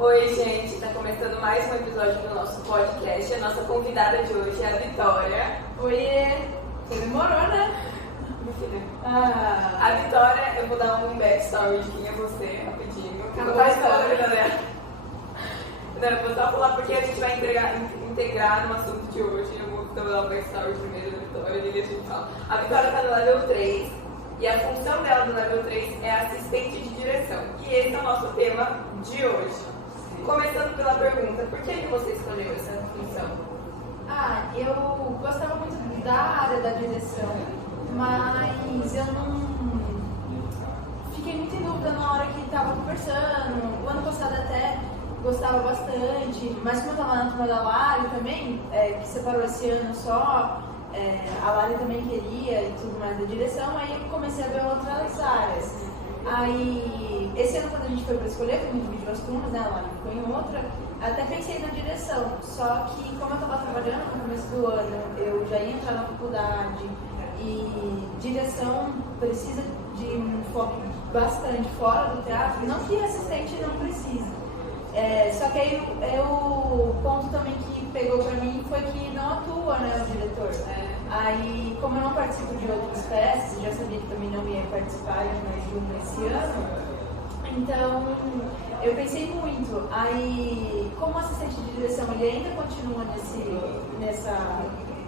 Oi, gente, está começando mais um episódio do nosso podcast. A nossa convidada de hoje é a Vitória. Oiê! Você demorou, né? Minha filha. A Vitória, eu vou dar um backstory de quem é você, rapidinho. Eu vou dar a história, galera. Não, eu vou só falar porque a gente vai integrar no assunto de hoje. Eu vou dar um backstory primeiro da Vitória e depois a gente fala. A Vitória está no level 3 e a função dela no level 3 é assistente de direção. E esse é o nosso tema de hoje. Começando pela pergunta, por que você escolheu essa função? Eu gostava muito da área da direção, mas eu não fiquei muito em dúvida na hora que estava conversando. O ano passado até gostava bastante, mas como eu estava na turma da Lari também, que separou esse ano só, a Lari também queria e tudo mais da direção, aí eu comecei a ver outras áreas. Aí, esse ano quando a gente foi para escolher, como dividiu as turmas, né, lá ficou em outra, até pensei na direção, só que como eu estava trabalhando no começo do ano, eu já ia entrar na faculdade e direção precisa de um foco bastante fora do teatro, não que assistente não precisa. Só que aí o ponto também que pegou pra mim foi que não atua, né, o diretor. Aí, como eu não participo de outras peças, já sabia que também não ia participar de mais de uma esse ano, então eu pensei muito. Aí, como assistente de direção, ele ainda continua nessa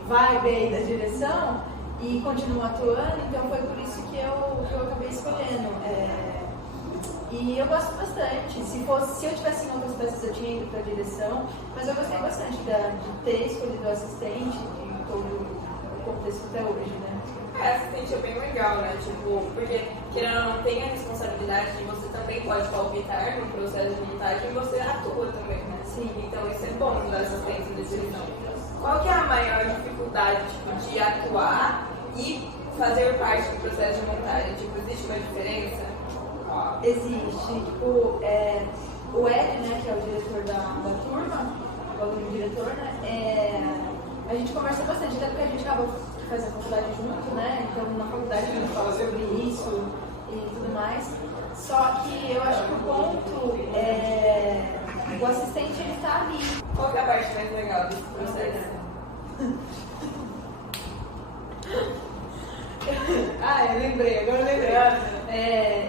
vibe aí da direção e continua atuando, então foi por isso que eu acabei escolhendo. E eu gosto bastante. Se eu tivesse em outras peças, eu tinha ido para a direção, mas eu gostei bastante de ter escolhido o assistente em todo o contexto até hoje, né? Assistente é bem legal, né? Porque querendo ou não, tem a responsabilidade de você também pode palpitar no processo de montagem e você atua também, né? Sim. Então isso é bom da assistência de direção. Qual que é a maior dificuldade de atuar e fazer parte do processo de montagem? Existe uma diferença? Existe. O Ed, né, que é o diretor da turma, o aluno diretor, né, a gente conversa bastante, até porque a gente acaba fazendo a faculdade junto, né, então na faculdade a gente fala sobre isso e tudo mais. Só que eu acho que o ponto o assistente ele tá ali. Qual que é a parte mais legal desse processo? Agora eu lembrei.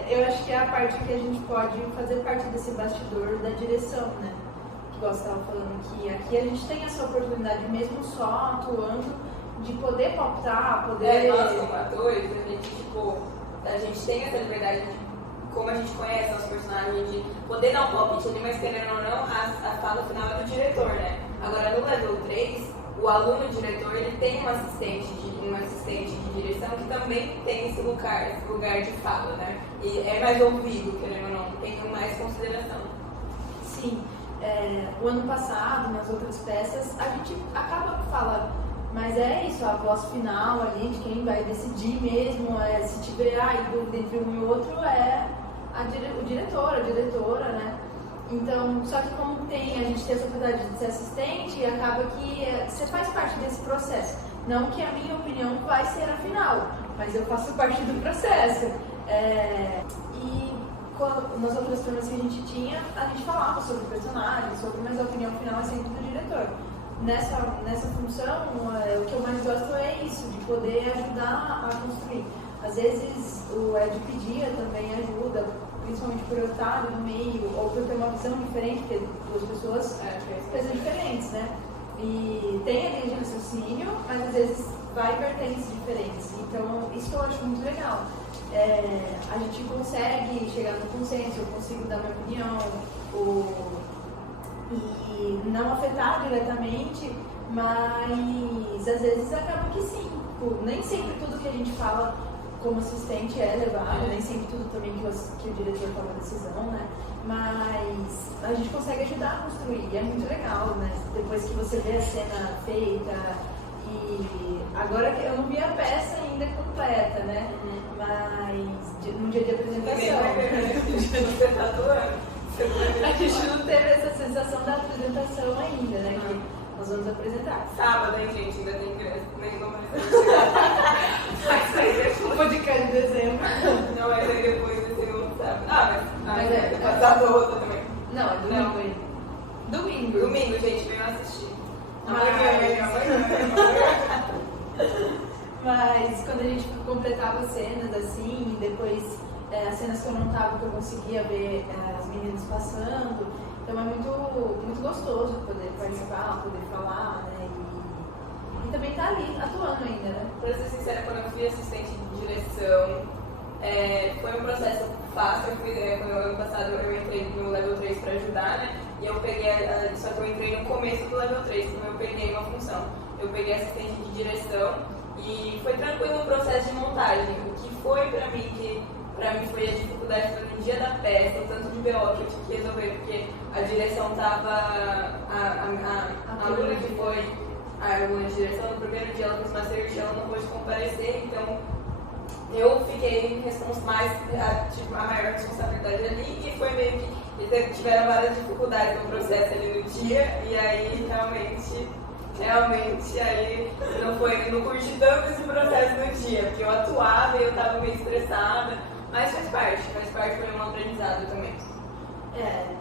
Eu acho que é a parte que a gente pode fazer parte desse bastidor da direção, né? Que você estava falando que aqui a gente tem essa oportunidade, mesmo só atuando, de poder palpitar, poder... Nós como atores, a gente tem essa liberdade de, como a gente conhece os personagens, de poder dar um palpite ali, mas querendo ou não, a fala final é do diretor, né? Agora no level 3, o aluno diretor ele tem um assistente de direção que também tem esse lugar de fala, né? E é mais ouvido, querendo ou não, tem mais consideração. Sim, o ano passado, nas outras peças, a gente acaba falando, mas é isso, a voz final ali, de quem vai decidir mesmo, se tiver dúvida entre um e outro, o diretor, a diretora, né? Então, só que como a gente tem essa oportunidade de ser assistente, acaba que você faz parte desse processo. Não que a minha opinião vai ser a final, mas eu faço parte do processo. E nas outras turmas que a gente falava sobre personagens, mas a opinião final é sempre do diretor. Nessa função, o que eu mais gosto é isso, de poder ajudar a construir. Às vezes o Ed pedia também ajuda, principalmente por eu estar no meio, ou por ter uma visão diferente, porque duas pessoas pensam diferentes, né? E tem a linha de raciocínio, mas às vezes vai vertentes diferentes. Então, isso que eu acho muito legal. A gente consegue chegar no consenso, eu consigo dar minha opinião, e não afetar diretamente, mas às vezes acaba que sim. Nem sempre tudo que a gente fala como assistente é levado, nem sempre tudo também que o diretor toma a decisão, né? Mas a gente consegue ajudar a construir, e é muito legal, né? Depois que você vê a cena feita, e agora eu não vi a peça ainda completa, né? Mas no dia de apresentação. Você tá atuando. A gente não teve essa sensação da apresentação ainda, né? Que nós vamos apresentar. Sábado, hein, gente? Ainda tem criança, nem como vai sair depois. Podcast de dezembro. Não vai sair depois desse outro sábado. Mas é passado outra também. Não, é domingo ainda. gente, venham assistir. Mas quando a gente completava cenas assim, depois as cenas que eu não tava, que eu conseguia ver as meninas passando, então é muito gostoso poder participar, poder falar, né? E também tá ali atuando ainda, né? Pra ser sincera, quando eu fui assistente de direção, foi um processo fácil. No ano passado eu entrei no level 3 pra ajudar, né? E eu peguei, só que eu entrei no começo do level 3, então eu peguei uma função. Eu peguei assistente de direção e foi tranquilo o processo de montagem. O que foi pra mim foi a dificuldade no dia da peça, o tanto de BO que eu tive que resolver, porque a direção tava. A aluna que foi a aluna de direção, no primeiro dia ela fez uma cirurgia, ela não pôde comparecer, então eu fiquei tive a maior responsabilidade ali e foi meio que tiveram várias dificuldades no processo ali no dia, e aí realmente aí não curti tanto esse processo no dia, porque eu atuava e eu tava meio estressada, mas faz parte, foi um aprendizado também.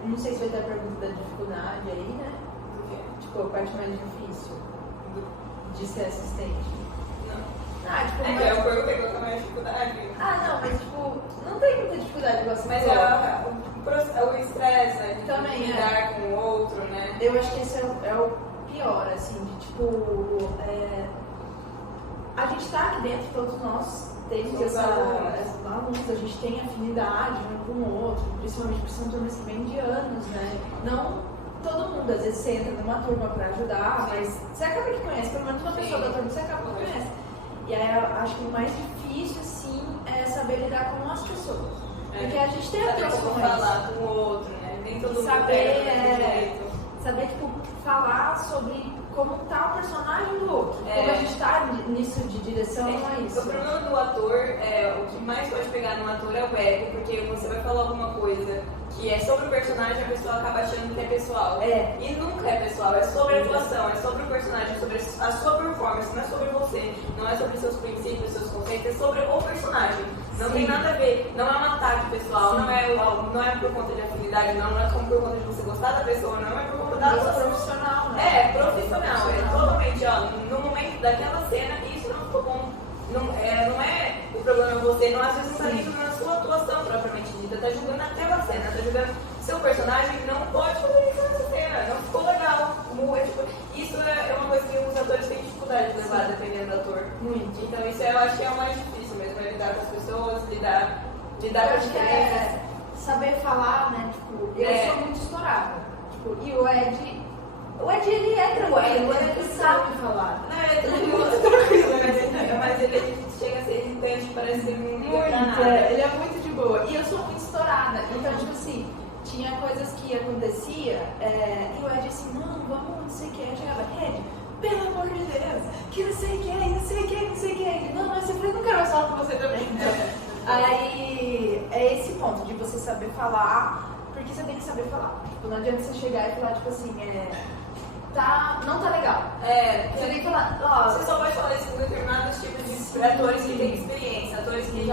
Não sei se vai ter a pergunta da dificuldade aí, né? Do quê? Tipo, a parte mais difícil de ser assistente. Não. Eu perguntei qual é a maior dificuldade. Não, mas tipo, não tem muita dificuldade igual você mas o estresse, né? Também lidar com o outro, né? Eu acho que esse é o pior, assim, de tipo, a gente tá aqui dentro, todos nós temos essa alunos, a gente tem afinidade um com o outro, principalmente porque são turmas que vêm de anos, né? Não todo mundo, às vezes você entra numa turma pra ajudar, mas você acaba que conhece, pelo menos uma pessoa da turma você acaba que conhece. E aí eu acho que o mais difícil, assim, é saber lidar com as pessoas. Porque a gente tem saber como falar com o outro, né? Nem todo mundo saber, tipo, falar sobre como tá o personagem do outro. Como a gente tá nisso de direção, não é isso. O problema do ator, o que mais pode pegar no ator é o ego, porque você vai falar alguma coisa que é sobre o personagem, a pessoa acaba achando que é pessoal. E nunca é pessoal, é sobre a atuação, é sobre o personagem, é sobre a sua performance, não é sobre você, não é sobre seus princípios, seus conceitos, é sobre o personagem. Não tem nada a ver, não é um ataque pessoal, não é por conta de afinidade, não é como por conta de você gostar da pessoa, não é por conta da atuação. Profissional, né? Profissional, totalmente, no momento daquela cena, isso não ficou bom. Não é o problema de você, às vezes não está nem julgando a sua atuação propriamente dita, está julgando aquela cena, está julgando seu personagem, não pode fazer isso nessa cena, não ficou legal. Isso é uma coisa que os atores têm dificuldade de levar, dependendo do ator. Muito. Então isso eu acho que é o mais difícil mesmo, é lidar com as pessoas, lidar com as diferenças. Saber falar, né? Tipo, eu sou muito estourada. Tipo, e o Ed ele é tranquilo, ele sabe falar. Não, ele é tranquilo, mas ele chega a ser irritante, parece ser muito. Ele é muito de boa. E eu sou muito estourada. Então, tipo assim, tinha coisas que acontecia e o Ed assim, não vamos, não sei o que. Eu chegava, Ed, pelo amor de Deus, que não sei o que, não sei o que, não sei o que. Ele, não, mas eu falei, não quero mais falar com você também. Aí é esse ponto de você saber falar, porque você tem que saber falar. Tipo, não adianta você chegar e falar, tipo assim, não tá legal. Você tem que falar, você só pode falar isso com determinados tipos de atores que têm experiência, atores que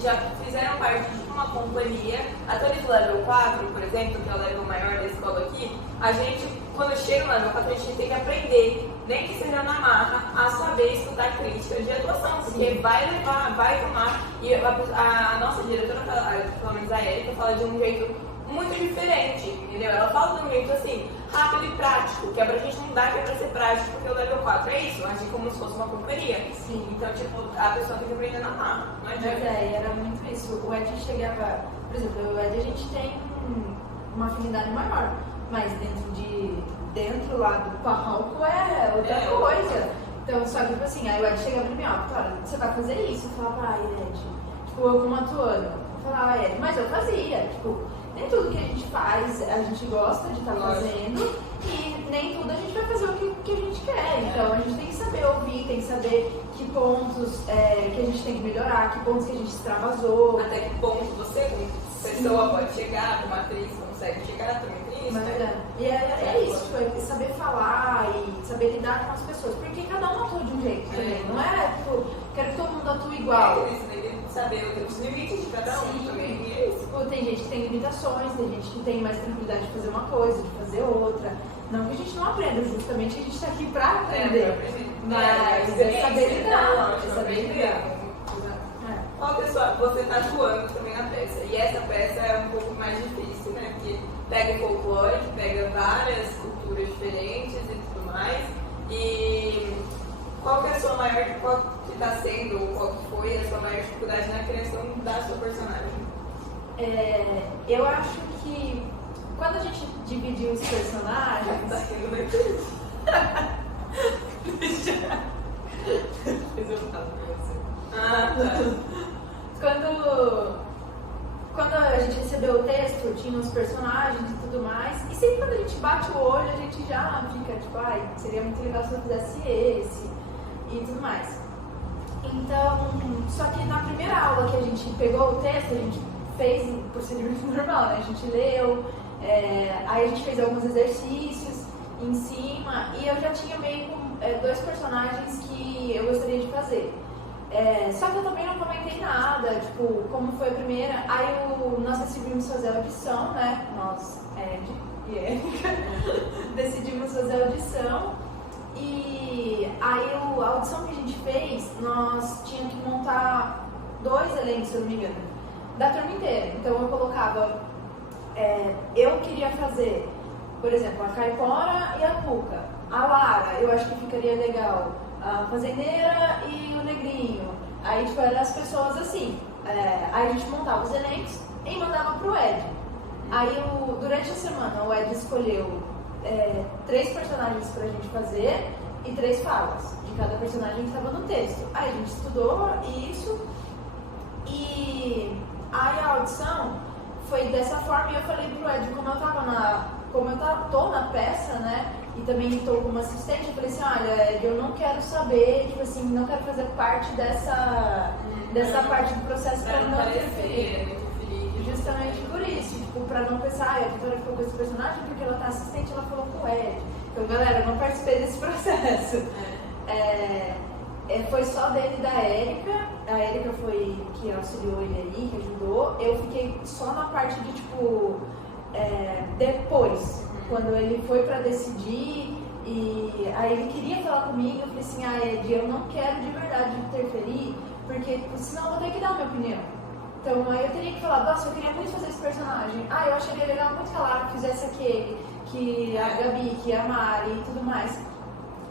já fizeram parte de uma companhia. Atores do level 4, por exemplo, que é o level maior da escola aqui, a gente, quando chega no level 4, a gente tem que aprender, nem que seja na marra, a saber escutar críticas de atuação, porque vai tomar. E a nossa diretora, pelo menos a Erika, fala de um jeito muito diferente, entendeu? Ela fala de um jeito assim, rápido e prático, que é pra gente mudar, que é pra ser prático, porque o level 4 é isso, agir como se fosse uma companhia. Sim. Então, tipo, a pessoa tem que aprender na marra, não adianta. Mas era muito isso. O Ed chegava, por exemplo, o Ed a gente tem uma afinidade maior, mas dentro lá do palco é outra coisa. Então, só que, tipo assim, aí o Ed chegava pra mim, Vitória, você vai fazer isso? Eu falava, Ed, tipo, eu como atuando. Eu falava, Ed, mas eu fazia, tipo, nem tudo que a gente faz a gente gosta de estar fazendo e nem tudo a gente vai fazer o que a gente quer. Então a gente tem que saber ouvir, tem que saber que pontos que a gente tem que melhorar, que pontos que a gente extravasou. Até que ponto você, como pessoa, pode chegar, como atriz consegue chegar, também tem isso, né? E é isso, tipo, é saber falar e saber lidar com as pessoas, porque cada um atua de um jeito também. Não é, tipo, quero que todo mundo atue igual. É isso, né? Saber os limites de cada um também. E é isso. Tipo, tem gente que tem limitações, tem gente que tem mais tranquilidade de fazer uma coisa, de fazer outra. Não que a gente não aprenda, justamente que a gente está aqui para aprender. Mas é saber lidar, é saber lidar. Qual pessoa você está atuando também na peça? E essa peça é um pouco mais difícil, né? Porque pega o folclore, pega várias culturas diferentes e tudo mais. E qual que é a sua maior, qual que está sendo, ou qual que foi a sua maior dificuldade na criação da sua personagem? Eu acho que quando a gente dividiu os personagens. Tá rindo da entrevista. Quando a gente recebeu o texto, tinha os personagens e tudo mais, e sempre quando a gente bate o olho, a gente já fica tipo, ai, seria muito legal se eu fizesse esse e tudo mais. Então, só que na primeira aula que a gente pegou o texto, a gente fez o procedimento normal, né? A gente leu, aí a gente fez alguns exercícios em cima, e eu já tinha meio com 2 personagens que eu gostaria de fazer. Só que eu também não comentei nada, tipo, como foi a primeira. Aí nós decidimos fazer a audição, né? Nós, Ed e Erika, decidimos fazer a audição. E aí a audição que a gente fez, nós tínhamos que montar 2 elencos, se eu não me engano, da turma inteira. Então eu colocava, eu queria fazer, por exemplo, a Caipora e a Cuca. A Lara, eu acho que ficaria legal. A fazendeira e o negrinho. Aí, tipo, eram as pessoas assim. Aí a gente montava os elencos e mandava pro Ed. Aí, durante a semana, o Ed escolheu 3 personagens pra gente fazer e 3 falas de cada personagem que estava no texto. Aí a gente estudou isso e aí a audição foi dessa forma. E eu falei pro Ed, como eu tô na peça, né? E também estou como assistente, eu falei assim, olha, eu não quero saber, tipo assim, não quero fazer parte dessa parte do processo para não interferir. Justamente por isso, tipo, para não pensar, a Vitória ficou com esse personagem porque ela tá assistente, ela falou com o Ed. Então, galera, eu não participei desse processo. Foi só dele e da Erika. A Erika foi que auxiliou ele aí, que ajudou. Eu fiquei só na parte de, tipo, depois. Quando ele foi para decidir, e aí ele queria falar comigo, eu falei assim, Ed, eu não quero de verdade interferir, porque senão eu vou ter que dar a minha opinião. Então aí eu teria que falar, nossa, eu queria muito fazer esse personagem, eu acharia legal muito que a Lara fizesse aquele, que a Gabi, que a Mari e tudo mais.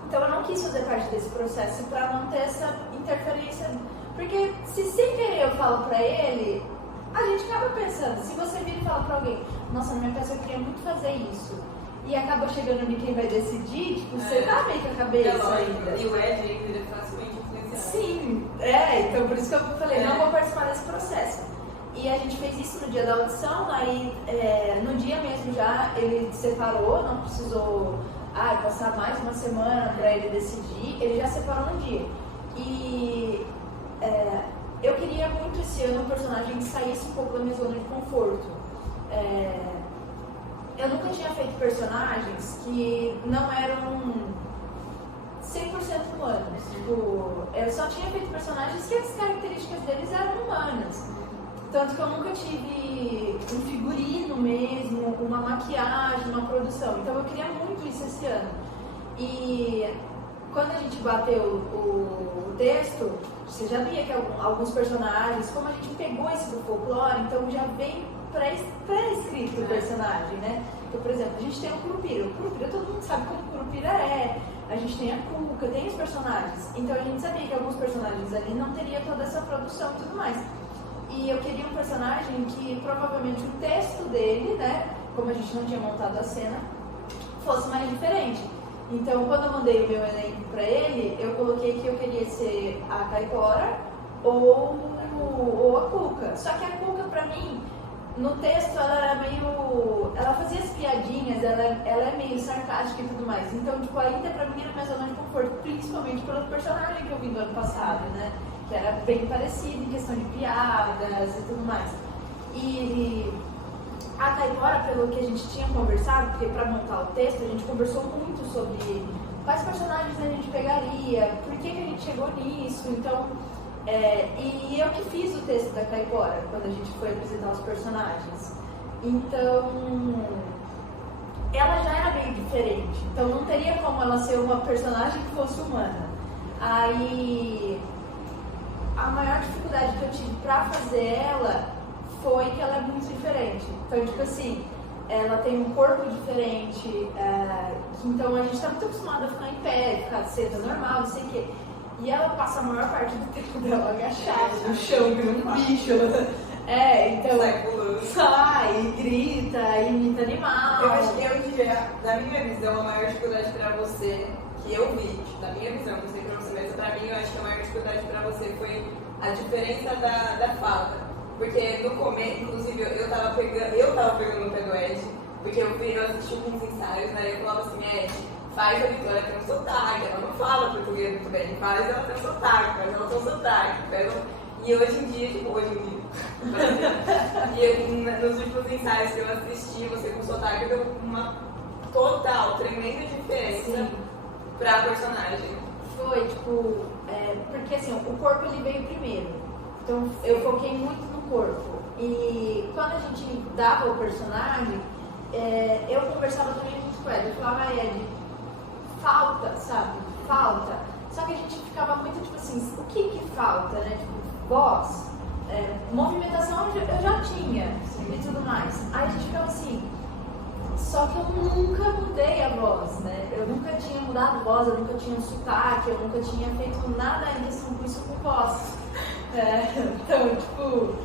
Então eu não quis fazer parte desse processo para não ter essa interferência, porque se sem querer eu falo para ele, a gente acaba pensando, se você vir e fala pra alguém, nossa, na minha peça eu queria muito fazer isso, e acaba chegando em quem vai decidir, tipo, você tá meio com a cabeça ainda. E o Ed ainda é facilmente influenciado. Sim, então por isso que eu falei, não vou participar desse processo. E a gente fez isso no dia da audição, aí no dia mesmo já ele separou, não precisou passar mais uma semana pra ele decidir, ele já separou no dia. E eu queria muito esse ano um personagem que saísse um pouco da minha zona de conforto. Eu nunca tinha feito personagens que não eram 100% humanos. Tipo, eu só tinha feito personagens que as características deles eram humanas. Tanto que eu nunca tive um figurino mesmo, uma maquiagem, uma produção. Então eu queria muito isso esse ano. E quando a gente bateu o texto, você já via que alguns personagens, como a gente pegou esse do folclore, então já vem pré-escrito o personagem, né? Então, por exemplo, a gente tem o Curupira. O Curupira, todo mundo sabe como o Curupira é. A gente tem a Cuca, tem os personagens. Então a gente sabia que alguns personagens ali não teria toda essa produção e tudo mais. E eu queria um personagem que provavelmente o texto dele, né? Como a gente não tinha montado a cena, fosse mais diferente. Então, quando eu mandei o meu elenco pra ele, eu coloquei que eu queria ser a Caipora ou a Cuca. Só que a Cuca, pra mim, no texto, ela era meio... Ela fazia as piadinhas, ela é meio sarcástica e tudo mais. Então, tipo, ainda pra mim era minha zona de conforto, principalmente pelo personagem que eu vi do ano passado, né? Que era bem parecido em questão de piadas e tudo mais. E a Caipora, pelo que a gente tinha conversado, porque para montar o texto a gente conversou muito sobre quais personagens a gente pegaria, por que a gente chegou nisso. Então E eu que fiz o texto da Caipora, quando a gente foi apresentar os personagens. Então, ela já era meio diferente. Então, não teria como ela ser uma personagem que fosse humana. Aí, a maior dificuldade que eu tive pra fazer ela foi que ela é muito diferente. Então, tipo assim, ela tem um corpo diferente, então a gente tá muito acostumado a ficar em pé, ficar de senta normal, não sei o quê. E ela passa a maior parte do tempo dela agachada no chão, como um bicho. Então sai, grita, imita animal. Eu acho que eu diria, na minha visão, a maior dificuldade pra você, que eu vi, na minha visão, não sei pra você, mas pra mim eu acho que a maior dificuldade pra você foi a diferença da fala. Porque no começo, inclusive, eu tava pegando no pé do Ed, porque eu assisti alguns ensaios, né? Eu falava assim, Ed, faz a Vitória ter um sotaque, ela não fala português muito bem, faz ela ter um sotaque, faz ela ter um sotaque. E hoje em dia, nos últimos ensaios que eu assisti, você com sotaque deu uma total, tremenda diferença pra personagem. Foi, porque assim, o corpo ele veio primeiro. Então eu foquei muito no corpo. E quando a gente dava o personagem, eu conversava também muito com ela. Eu falava, Ed, falta, sabe? Falta. Só que a gente ficava muito tipo assim, o que falta, né? Tipo, voz, movimentação eu já tinha e tudo mais. Aí a gente ficava assim, só que eu nunca mudei a voz, né? Eu nunca tinha mudado a voz, eu nunca tinha um sotaque, eu nunca tinha feito nada em questão com isso com voz. Então, tipo,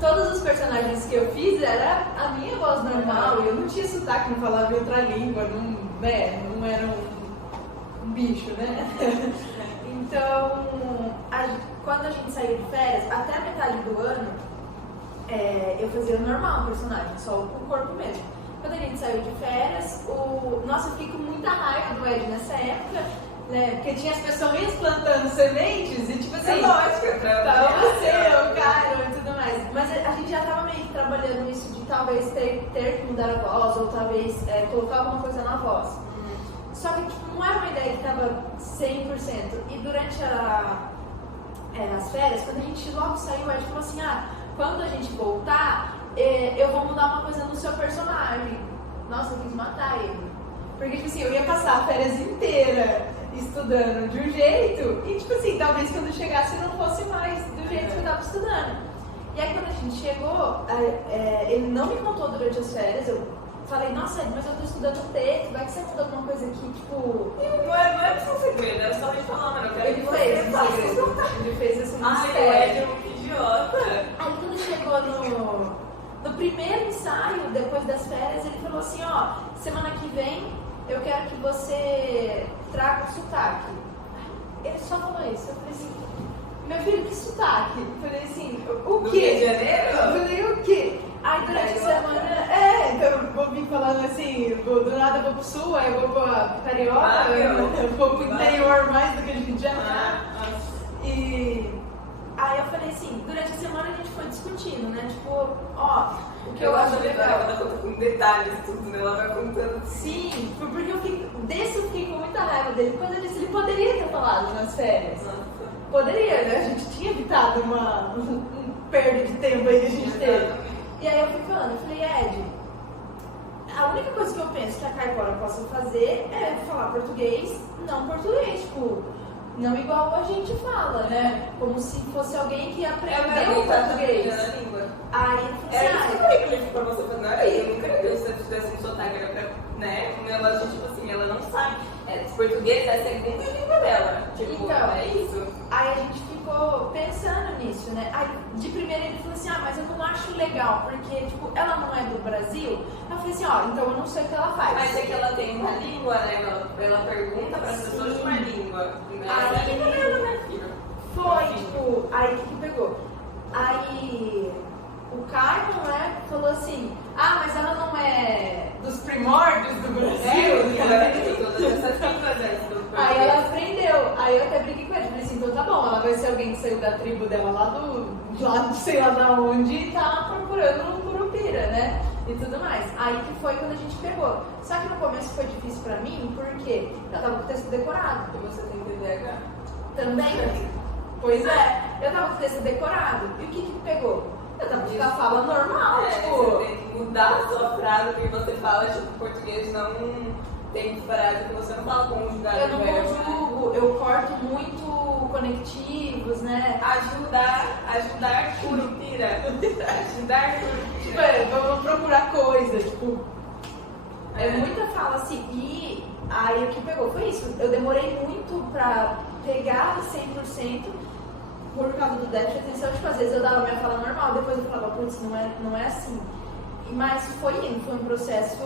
todos os personagens que eu fiz era a minha voz normal, eu não tinha sotaque, não falava em outra língua, não era um bicho, né? Então, quando a gente saiu de férias, até a metade do ano, eu fazia o normal o personagem, só o corpo mesmo. Quando a gente saiu de férias, nossa, eu fiquei com muita raiva do Ed nessa época, né? Porque tinha as pessoas plantando sementes e tipo assim, lógico, tava você, o cara e tudo mais. Mas a gente já tava meio que trabalhando isso de talvez ter que mudar a voz, ou talvez colocar alguma coisa na voz. Só que tipo, não era uma ideia que tava 100%. E durante as férias, quando a gente logo saiu, a gente falou assim, quando a gente voltar, eu vou mudar uma coisa no seu personagem. Nossa, eu quis matar ele. Porque, tipo assim, eu ia passar a férias inteira estudando de um jeito e, tipo assim, talvez quando chegasse não fosse mais do jeito que eu tava estudando. E aí, quando a gente chegou, ele não me contou durante as férias, eu falei, nossa, mas eu tô estudando texto, vai que você muda alguma coisa aqui, tipo... Não é pra ser segredo, era só a gente falar, mano, eu quero Ele fez esse mistério. é um idiota. Aí, quando chegou no primeiro ensaio, depois das férias, ele falou assim, semana que vem eu quero que você traga o sotaque. Ele só falou isso. Eu falei assim, meu filho, que sotaque? Eu falei assim, o quê? Do Rio de Janeiro? Eu falei, o quê? Aí durante a semana, então eu vou vir falando assim, do nada eu vou pro sul, aí eu vou pra Carioca, eu vou pro interior mais do que a gente já tá. E aí eu falei assim, durante a semana a gente foi discutindo, né? Tipo, o que eu acho legal. Ela conta com detalhes, tudo, né? Ela vai contando. Sim, porque eu fiquei com muita raiva dele. Quando ele disse, ele poderia ter falado nas férias. Poderia, né? A gente tinha evitado um perda de tempo aí que a gente teve. E aí eu fui falando, eu falei, Ed, a única coisa que eu penso que a Caipora possa fazer é falar português, não português, tipo, não igual a gente fala, né? Como se fosse alguém que aprendeu o português. Aí ele falou assim, isso que eu falei pra você, não era aí, eu nunca vi se você tivesse um sotaque, era pra, né? Um negócio de, tipo assim, ela não sabe. Português é a segunda língua dela. Tipo, então, é isso. Aí a gente ficou pensando nisso, né? Aí de primeira ele falou assim, mas eu não acho legal, porque, tipo, ela não é do Brasil. Eu falei assim, então eu não sei o que ela faz. Mas é que ela tem uma língua, né? Ela pergunta para as pessoas de uma língua. Essa é a língua dela, né, filho? Foi, tipo, aí o que pegou? Aí o Caio, né, falou assim, mas ela não é dos primórdios do Brasil? Ela tem todas essas línguas, Aí ela aprendeu. Aí eu até briguei com ele, falei assim, então tá bom, ela vai ser alguém que saiu da tribo dela lá sei lá da onde e tá procurando um curupira, né? E tudo mais. Aí que foi quando a gente pegou. Só que no começo foi difícil pra mim, porque eu tava com o texto decorado. E você tem TDAH? Também. Pois é, eu tava com o texto decorado. E o que que pegou? Eu tava com a fala normal, tipo... Você tem que mudar a sua frase, porque você fala, tipo, português não tem frase que você não fala conjugado. Eu não conjugo, eu corto muito conectivos, né? Ajudar curupira. Ajudar curupira. Vamos procurar coisa, tipo... É muita fala assim. E aí o que pegou foi isso. Eu demorei muito pra pegar 100%. Por causa do déficit de atenção, tipo, às vezes eu dava minha fala normal, depois eu falava, putz, não é assim. Mas foi um processo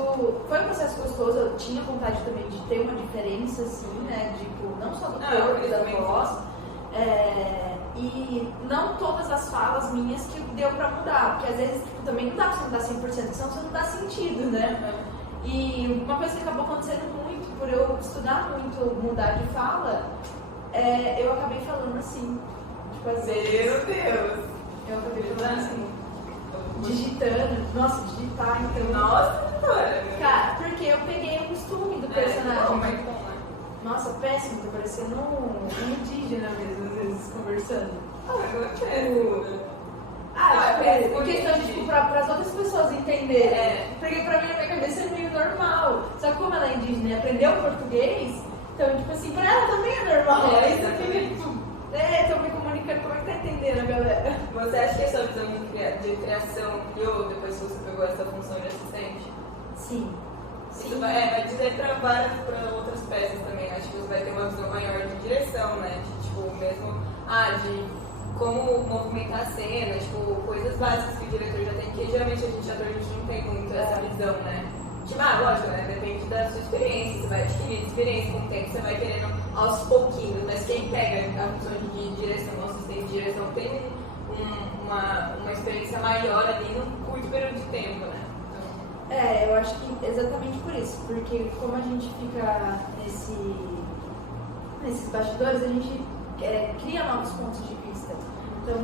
gostoso, eu tinha vontade também de ter uma diferença, assim, né, tipo, não só do corpo e da voz, e não todas as falas minhas que deu pra mudar, porque às vezes, tipo, também não dá pra você mudar 100%, senão você não dá sentido, né. E uma coisa que acabou acontecendo muito, por eu estudar muito mudar de fala, eu acabei falando assim. Tipo, às vezes, meu Deus! Eu acabei falando assim, digitando, nossa, digitar, então. Nossa, doutora! Cara, porque eu peguei o costume do personagem. Muito bom, né? Nossa, péssimo, tô parecendo um indígena mesmo, às vezes, conversando. Péssimo. Em questão de, tipo, para as outras pessoas entenderem. Porque pra mim, na minha cabeça, é meio normal. Só que como ela é indígena e aprendeu português, então, tipo assim, pra ela também é normal. Aí você fica, tipo, tô me comunicando, como é que tá entendendo, galera? Você acha que essa visão de criação criou depois que você pegou essa função de assistente? Sim. Isso vai dizer para outras peças também. Acho que você vai ter uma visão maior de direção, né? De, tipo, mesmo, de como movimentar a cena, tipo, coisas básicas que o diretor já tem, que geralmente a gente não tem muito essa visão, né? Tipo, lógico, né? Depende da sua experiência, você vai adquirir experiência com o tempo, você vai querendo aos pouquinhos, mas quem pega a função de direção, o assistente de direção, tem uma experiência maior ali num curto período de tempo, né? Eu acho que exatamente por isso, porque como a gente fica nesses bastidores, a gente cria novos pontos de vista. Então,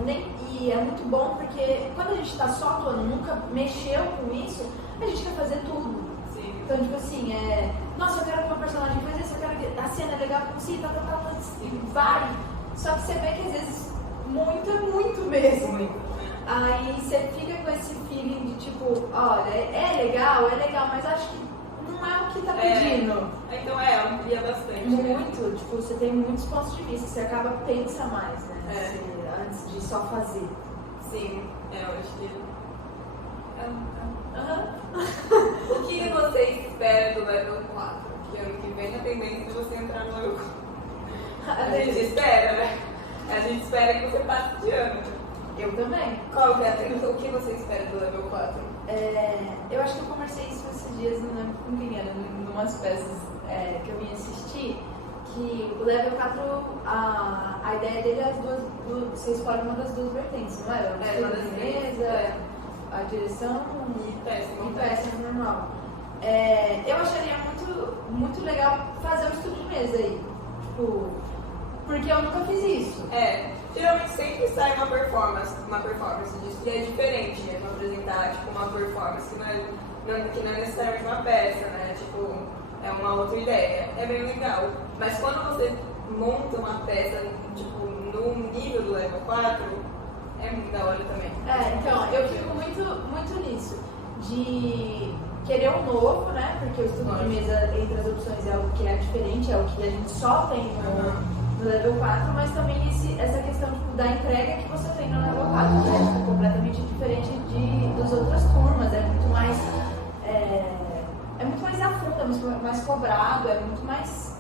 e é muito bom porque quando a gente está só atuando, nunca mexeu com isso, a gente quer fazer tudo. Sim. Então, tipo assim, nossa, eu quero que o meu personagem faça isso, eu quero que a cena é legal com si, vai. Só que você vê que às vezes muito é muito mesmo. Muito. Aí você fica com esse feeling de tipo, olha, é legal, mas acho que não é o que tá pedindo. Então amplia bastante. Muito, né? Tipo, você tem muitos pontos de vista, você acaba pensa mais, né? Antes de só fazer. Sim, eu acho que. O que você espera do level 4? Que ano que vem a tendência de você entrar no level 4. A gente espera, né? A gente espera que você passe de ano. Eu também. Qual que é o que você espera do level 4? Eu acho que eu conversei isso esses dias, não lembro com quem era, em umas peças que eu vim assistir, que o level 4, a ideia dele é você escolhe uma das duas vertentes, não era? Uma das mesa, a direção e péssimo normal. Eu acharia muito, muito legal fazer o estudo de mesa aí, tipo, porque eu nunca fiz isso. Geralmente sempre sai uma performance disso, e é diferente mesmo apresentar tipo, uma performance que não é necessariamente uma peça, né? Tipo, é uma outra ideia. É bem legal. Mas quando você monta uma peça tipo, no nível do level 4, é muito da hora também. Então, eu fico muito, muito nisso. De querer um novo, né? Porque o estudo de mesa entre as opções é algo que é diferente, é o que a gente só tem no level 4, mas também essa questão tipo, da entrega que você tem no level 4, né? Tipo, completamente diferente das outras turmas, é muito mais a fundo, é muito mais cobrado, é muito mais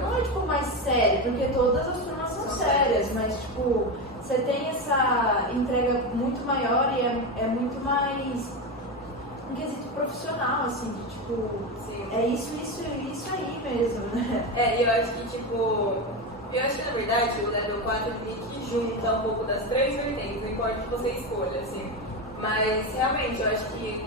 não é tipo mais sério, porque todas as turmas são sérias, mas tipo você tem essa entrega muito maior e é muito mais um quesito profissional, assim, de tipo, sim. É isso aí mesmo, né? E eu acho que na verdade o level 4 meio que junta um pouco das três vertentes, não importa o que você escolha, assim. Mas realmente eu acho que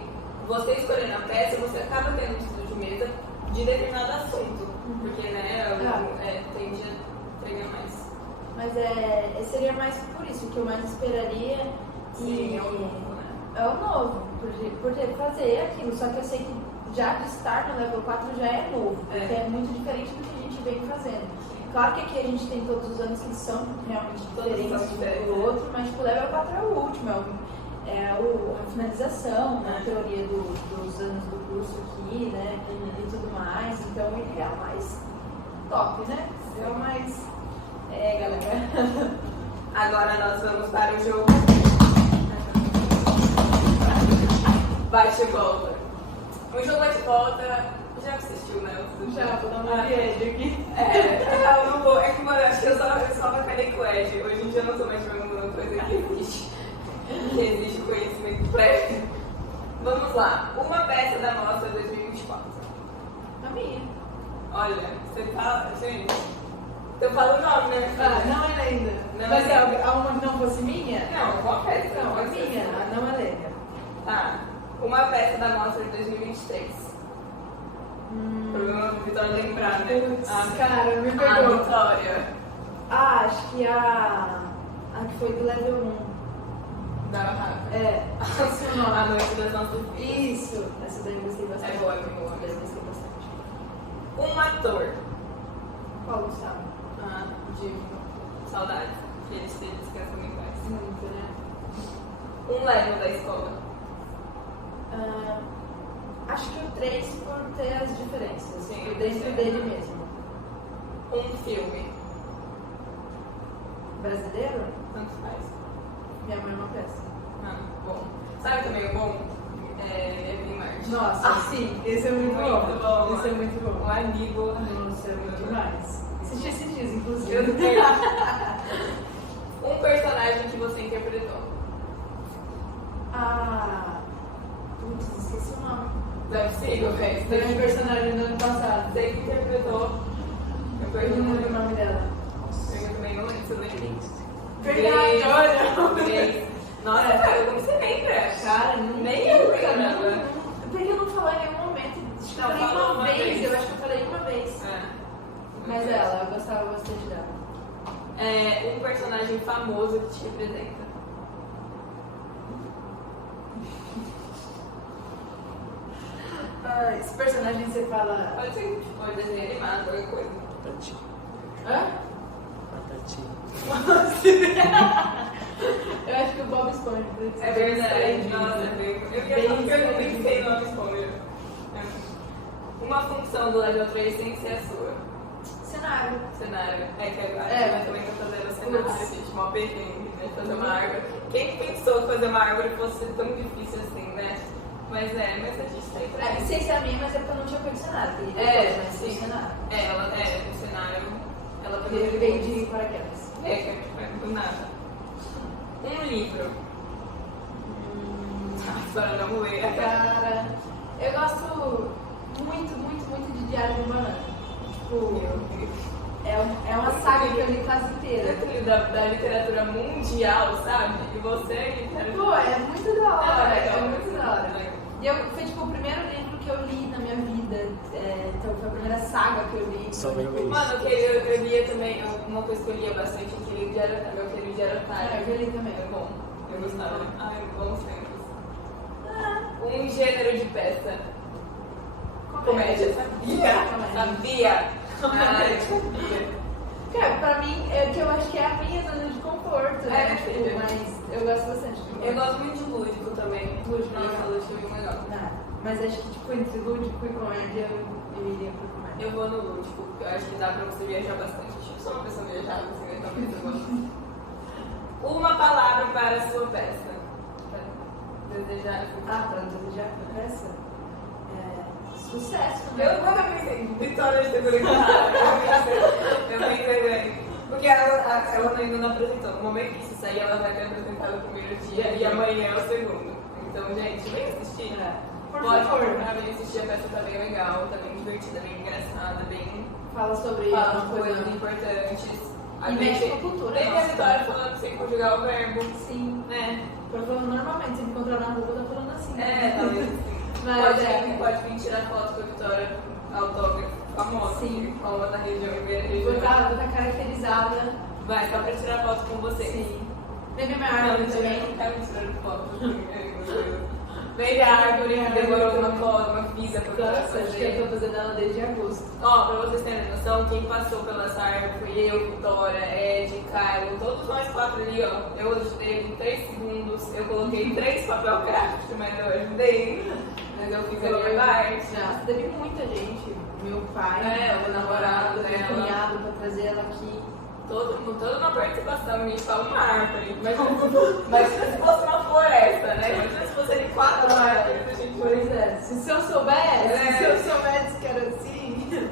você escolhendo a peça, você acaba tendo um estudo de mesa de determinado assunto, porque tende a entregar mais. Mas seria mais por isso que eu mais esperaria. Sim, é o novo, né? É o novo, por fazer aquilo, só que eu sei que já de estar no level 4 já é novo, porque é muito diferente do que a gente vem fazendo. Claro que aqui a gente tem todos os anos que são realmente diferentes um do outro, mas tipo, o level 4 é o último, a finalização, né? A teoria dos anos do curso aqui, né? E tudo mais. Então ele é o mais top, né? É o mais. Galera. Agora nós vamos para o jogo bate e volta. O jogo bate e volta, já assistiu, né? Já, vou dar uma Ed aqui. Eu não vou. É que, mano, acho que eu só bacalhei com o Ed. Hoje em dia eu não tô mais perguntando coisa que existe. Que existe conhecimento prévio. Vamos lá. Uma peça da mostra 2024. A minha. Olha, você fala. Gente, eu falo o nome, né? Não é ainda. Mas é uma que não fosse minha? Não, uma peça. Não, é minha, não é Lênia. Tá. Uma peça da mostra de 2023. Problema do Vitória lembrar, né? Cara, me A perdoa. Vitória. Acho que a que foi do level 1. Da Barraca. Seu nome. A Noite das Nossas Vidas. Isso. Essa daí eu gostei bastante. É boa, é bem boa. Essa daí eu gostei bastante. Um ator. Qual Gustavo? Divino. Saudades. Que eles se descansam em paz. Muito, né? Um level da escola. Acho que o 3 por ter as diferenças. Sim, Por dentro dele mesmo. Um filme. Brasileiro? Tanto faz. Minha mãe é uma peça. Bom. Sabe também o bom? Evin Marte. Nossa, sim. Esse é muito bom. Esse é muito bom. Um amigo. Nossa, é muito demais. Assisti esses dias, inclusive. Um personagem que você interpretou. Putz, esqueci o nome. Não é possível, velho. Foi um personagem do ano passado. Você que interpretou. Eu não lembro o nome dela. Eu também não lembro, você lembra? Verdade, olha. Nossa, cara, como você lembra? Cara, nem eu nunca. lembrava. Porque eu não falei em nenhum momento. Acho que eu Não, falei falou uma uma vez. vez. Eu acho que eu falei uma vez. Mas eu gostava bastante dela. Um personagem famoso que te representa. Esse personagem você fala. Pode ser tipo desenho animado, qualquer coisa. Patati. Hã? Patati. Eu acho que o Bob Esponja. É verdade. Nossa, eu não pensei no Bob Esponja. Uma função do level 3 tem que ser a sua. Cenário. Cenário. Que agora também tá fazendo cenário, gente. Mó perrengue, né? Fazer uma árvore. Quem pensou que fazer uma árvore fosse tão difícil assim, né? Mas a gente tem. Não sei se é a minha, mas é porque eu não tinha feito cenário. Mas sim. cenário. O cenário. Ela Ele veio de paraquedas. Do nada. Um livro. Para não ler. Cara, eu gosto muito, muito, muito de Diário de um Banana. Tipo, é uma saga que eu li quase inteira. Da literatura mundial, sabe? E você Pô, é muito da hora. legal. É muito da hora. E foi tipo o primeiro livro que eu li na minha vida. Então foi a primeira saga que eu li. Só bem isso. Mano, que eu lia também, uma coisa que eu lia bastante, aquele de Otário. Eu li também. É bom. Eu gostava. Bons tempos. Um gênero de peça. Comédia. Sabia? Sabia. Cara, pra mim, que eu acho que é a minha zona de conforto, né? Filha. Mas eu gosto bastante de Eu gosto muito de lúdico também. Lúdico é bem legal. Mas acho que tipo, entre lúdico e comédia, eu iria pra comédia. Eu vou no lúdico, porque eu acho que dá pra você viajar bastante. Tipo, sou uma pessoa viajada, assim, né? Talvez eu gosto. Uma palavra para a sua peça. Pra desejar. Pra desejar pra peça? Sucesso, né? Quando eu pensei, Vitória de Segura eu pensei, porque ela ainda não apresentou. No momento que isso sair, ela vai ter apresentado o primeiro dia e amanhã é o segundo. Então, gente, vem assistir. Pode vir assistir, a peça tá bem legal, tá bem divertida, bem engraçada, bem. Fala sobre coisas importantes. E mexe com a cultura. Tem a Vitória falando sem conjugar o verbo. Sim. Né? Eu falo normalmente, se me encontrar na rua, eu tô falando assim. Talvez assim. Pode vir tirar foto com a Vitória, autógrafo famosa. Sim. Fama da região e ver a Vou região. estar caracterizada. Vai, só pra tirar foto com você. Sim. Bebê minha árvore também. Não quero tirar foto. Vem da árvore que demorou uma vida pra Nossa, acho que eu tô fazendo ela desde agosto. Ó, pra vocês terem noção, quem passou pela essa árvore foi eu, Vitória, Ed, Kylo, todos nós 4 ali, ó. Eu ajudei em 3 segundos, eu coloquei 3 papel craft, mas eu ajudei. Mas eu fiz a minha parte. Nossa, teve muita gente. Meu pai, o namorado meu dela. cunhado pra trazer ela aqui. Toda uma participação, a gente fala uma árvore. Mas se fosse uma floresta, né? Imagina se fosse ali 4 árvores, a gente Pois é, se eu soubesse que era assim.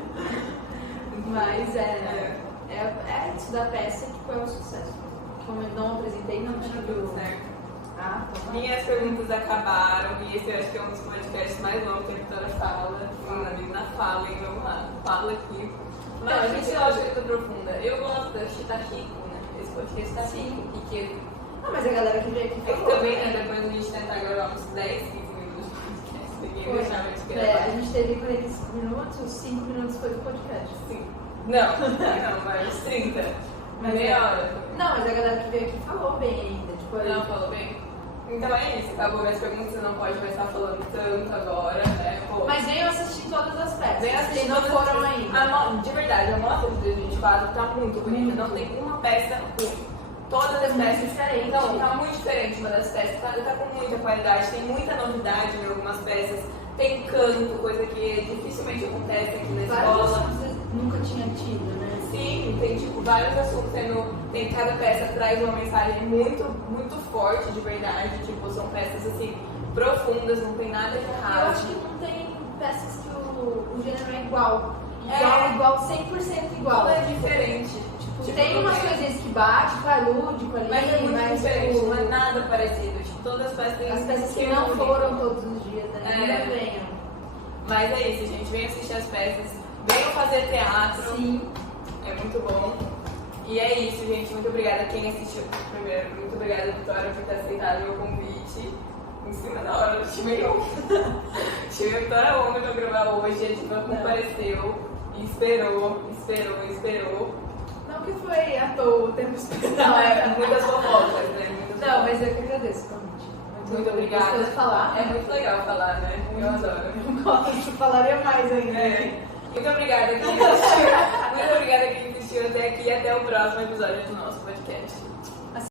Mas é isso da peça que foi um sucesso. Como eu não apresentei, não tive certo. Ah, tá. Minhas perguntas acabaram e esse eu acho que é um dos podcasts mais longos que a Vitória fala. Uma menina fala, hein? Vamos lá, fala aqui. Não, a gente acha que é profunda. Eu gosto, acho que tá rico, né? Esse podcast tá rico, pequeno. Ah, mas a galera que veio aqui É que também, né? Depois a gente tentar gravar uns 10, 15 minutos de podcast, ninguém deixava de gravar. A gente teve 45 minutos, os 5 minutos foi do podcast. Sim. Não, mas 30. Mas Meia hora. Não, mas a galera que veio aqui falou bem ainda. Tipo, Não, falou bem? Então é isso, acabou minhas perguntas, você não pode mais estar falando tanto agora, né? Pô, mas venham assistir todas as peças. vem assistir não todas foram as- ainda. De verdade, a mostra de 2024 tá muito bonita, não tem uma peça ruim. Todas as Muito peças. diferente. Não, tá muito diferente uma das peças, tá com muita qualidade, tem muita novidade em algumas peças, tem canto, coisa que dificilmente acontece aqui na Vários escola. assuntos você nunca tinha tido, né? Sim, tem tipo vários assuntos tem cada peça traz uma mensagem muito, muito forte de verdade, tipo, são peças assim, profundas, não tem nada de Eu errado. acho que não tem peças que o gênero é igual. É. Igual, 100% igual. Tudo é diferente. Tipo, Tem não umas tem- coisinhas que bate, que é lúdico ali, Mas é muito diferente, tipo, não é nada parecido. Tipo, todas as peças têm as peças que um não único. foram todos os dias, né? É. Ainda venham. Mas é isso, gente. Venham assistir as peças, venham fazer teatro. Sim. É muito bom. E é isso, gente. Muito obrigada a quem assistiu primeiro. Muito obrigada, Vitória, por ter aceitado o meu convite. Em cima da hora, eu chamei a Vitória ontem pra gravar hoje. A gente compareceu e esperou. Não que foi à toa o tempo esperado. Não, é muitas fofocas, né? Muitas Não, mas eu que agradeço o convite. Muito obrigada. Gostoso de falar. É muito legal falar, né? Eu adoro. Eu gosto, falaria mais ainda. É. Muito obrigada quem assistiu. Muito obrigada quem assistiu até aqui e até o próximo episódio do nosso podcast.